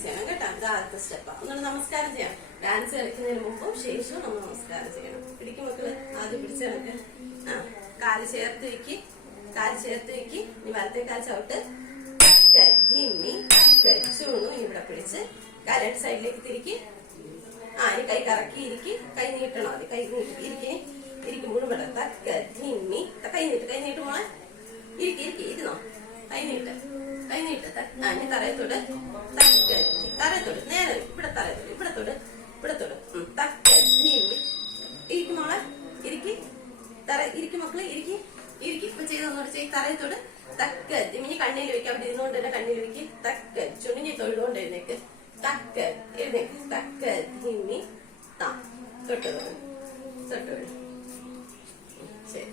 Practice ചെയ്യണം കേട്ടോ. ഇത് ആദ്യത്തെ സ്റ്റെപ്പാ. ഒന്നുകൂടെ നമസ്കാരം ചെയ്യാം. ഡാൻസ് കളിക്കുന്നതിന് മുമ്പും ശേഷവും നമ്മൾ നമസ്കാരം ചെയ്യണം. പിടിക്കും മക്കള്. ആദ്യം പിടിച്ച് കിടക്ക്. കാല് ചേർത്ത് വെക്ക്. കാല് ചേർത്ത് വെക്ക്. ഇനി വലത്തെ കാല് ചവിട്ട്. തക്ക ജിമ്മി തക്ക ചൂണു. ഇനി ഇവിടെ പിടിച്ച് കാല് സൈഡിലേക്ക് തിരിക്ക്. ഇനി കൈ കറക്കി ഇരിക്ക്. കൈ നീട്ടണം. അത് കൈ നീട്ടി ഇരിക്കി. ഇരിക്കുമ്പോഴും ഇവിടെ തക്ക ജിമ്മി. കൈ നീട്ട് മോളെ. ഇരിക്കി ഇരുന്നോ. കൈ നീട്ട്. ഇനി തറയത്തോട് തറയത്തോട് നേരെ ഇവിടെ തറയത്തോട് ഇവിടെ തൊട് തക്ക ജിമ്മി. ഇരിക്കും മോളെ. ഇരിക്കും മക്കളെ. ഇരിക്കി ഇപ്പൊ ചെയ്തൊന്നുകൂടെ ചെയ്ത് തറയത്തോട് തക്ക ജിമ്മി. കണ്ണിൽ വെക്ക്. അവിടെ ഇരുന്നുകൊണ്ട് തന്നെ കണ്ണിൽ വെക്ക്. തക്ക ചുണിഞ്ഞി തൊഴുകൊണ്ട് എഴുന്നേക്ക്. തക്ക എഴുന്നേക്ക്. തക്ക ജിമ്മി. തൊട്ട് ശരി.